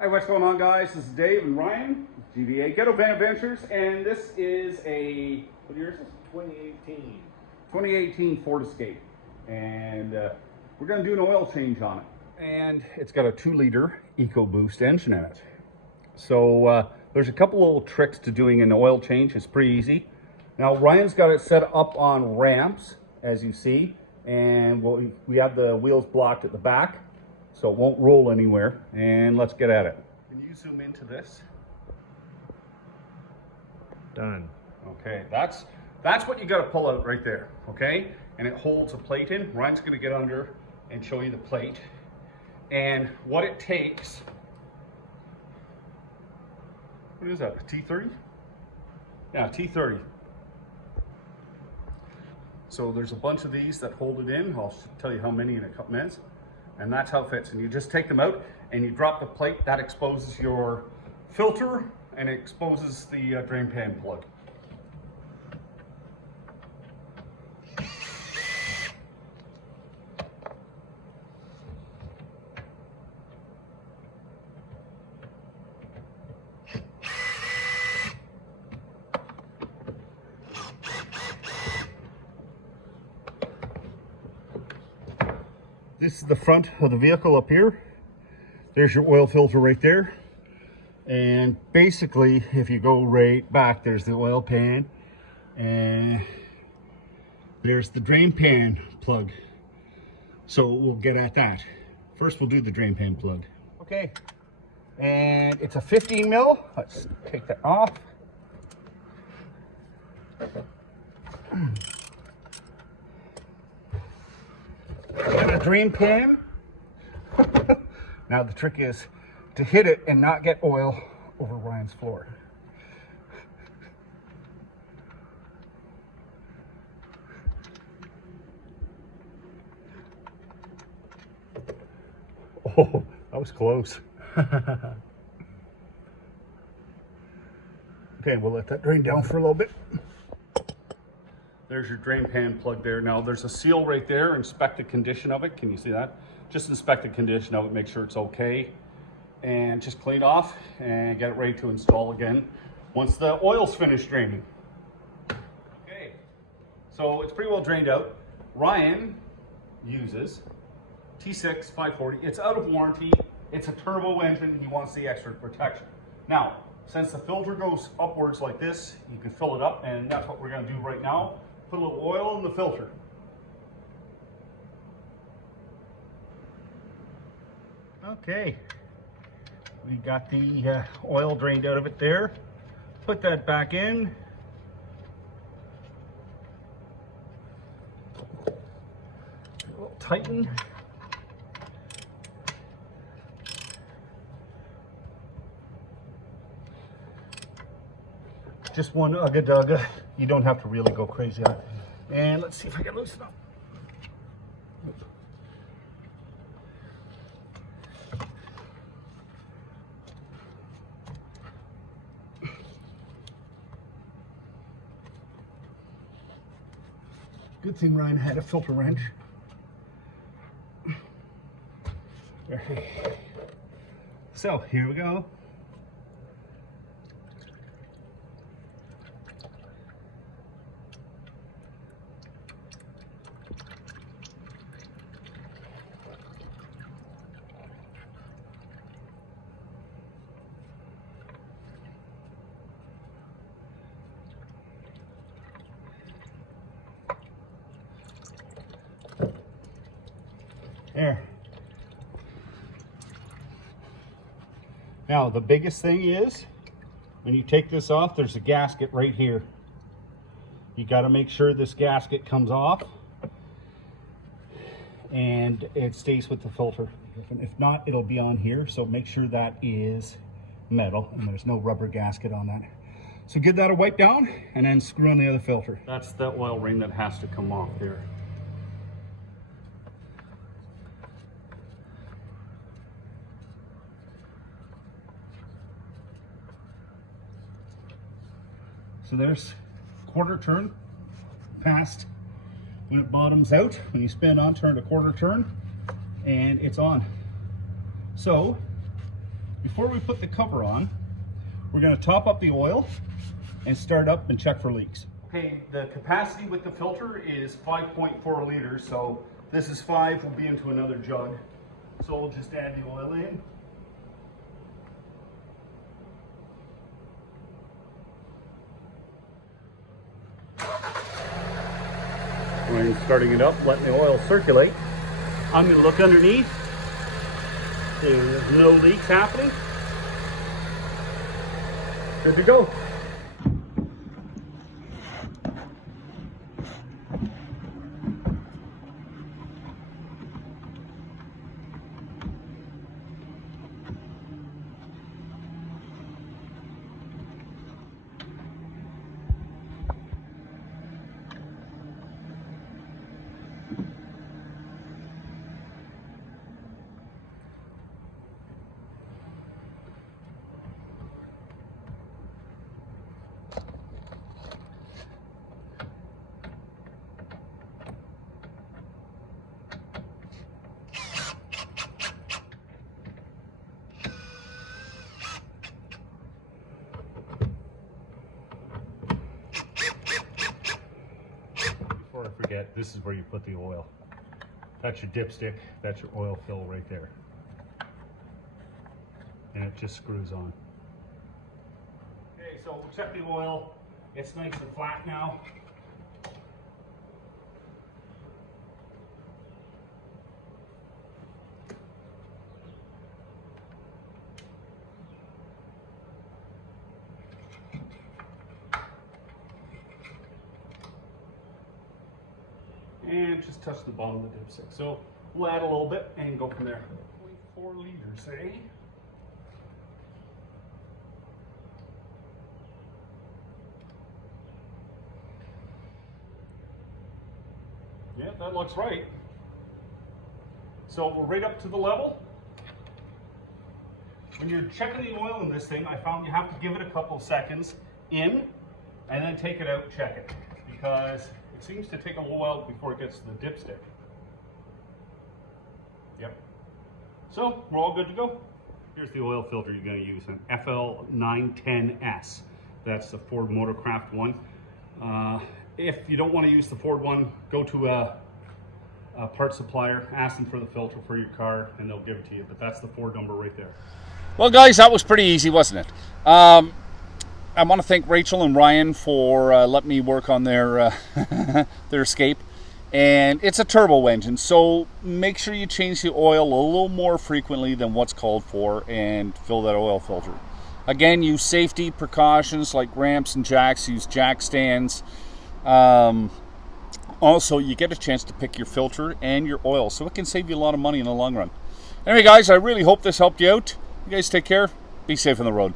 Hi, what's going on, guys? This is Dave and Ryan, GVA Ghettovanadventures, and this is a, what year is this? 2018. 2018 Ford Escape, and we're going to do an oil change on it. And it's got a 2-liter EcoBoost engine in it. So there's a couple little tricks to doing an oil change. It's pretty easy. Now Ryan's got it set up on ramps, as you see, and we have the wheels blocked at the back, so it won't roll anywhere. And let's get at it. Can you zoom into this? Done. Okay, that's what you got to pull out right there, okay? And it holds a plate in. Ryan's going to get under and show you the plate. And what it takes, what is that, a T30? Yeah, T30. So there's a bunch of these that hold it in. I'll tell you how many in a couple minutes. And that's how it fits. And you just take them out and you drop the plate. That exposes your filter and it exposes the drain pan plug. This is the front of the vehicle up here. There's your oil filter right there. And basically, if you go right back, there's the oil pan. And there's the drain pan plug. So we'll get at that. First, we'll do the drain pan plug. Okay. And it's a 15 mil. Let's take that off. And a drain pan. Now the trick is to hit it and not get oil over Ryan's floor. Oh, that was close. Okay, we'll let that drain down for a little bit. There's your drain pan plug there. Now there's a seal right there. Inspect the condition of it. Can you see that? Just inspect the condition of it, make sure it's okay. And just clean off and get it ready to install again once the oil's finished draining. Okay, so it's pretty well drained out. Ryan uses T6 540. It's out of warranty. It's a turbo engine. He wants the extra protection. Now, since the filter goes upwards like this, you can fill it up, and that's what we're going to do right now. Put a little oil in the filter. Okay, we got the oil drained out of it there. Put that back in. A little tighten. Just one ugga-dugga. You don't have to really go crazy on it. And let's see if I can loosen up. Good thing Ryan had a filter wrench. So here we go. There. Now the biggest thing is when you take this off, there's a gasket right here. You got to make sure this gasket comes off and it stays with the filter. If not, it'll be on here, so make sure that is metal and there's no rubber gasket on that. So give that a wipe down and then screw on the other filter. That's the oil ring that has to come off there. So there's quarter turn past when it bottoms out. When you spin on, turn a quarter turn, and it's on. So before we put the cover on, we're going to top up the oil and start up and check for leaks. Okay, the capacity with the filter is 5.4 liters, so this is 5, will be into another jug. So we'll just add the oil in. We're starting it up, letting the oil circulate. I'm going to look underneath. There's no leaks happening. Good to go. Before I forget, this is where you put the oil. That's your dipstick, that's your oil fill right there. And it just screws on. Okay, so we'll check the oil. It's nice and flat now. And just touch the bottom of the dipstick. So we'll add a little bit and go from there. 0.4 liters, eh? Yeah, that looks right. So we're right up to the level. When you're checking the oil in this thing, I found you have to give it a couple of seconds in and then take it out and check it, because it seems to take a little while before it gets to the dipstick. Yep. So we're all good to go. Here's the oil filter you're going to use, an FL910S. That's the Ford Motorcraft one. If you don't want to use the Ford one, go to a parts supplier, ask them for the filter for your car, and they'll give it to you. But that's the Ford number right there. Well, guys, that was pretty easy, wasn't it? I want to thank Rachel and Ryan for letting me work on their their Escape. And it's a turbo engine, so make sure you change the oil a little more frequently than what's called for and fill that oil filter. Again, use safety precautions like ramps and jacks, use jack stands. Also, you get a chance to pick your filter and your oil, so it can save you a lot of money in the long run. Anyway, guys, I really hope this helped you out. You guys take care. Be safe on the road.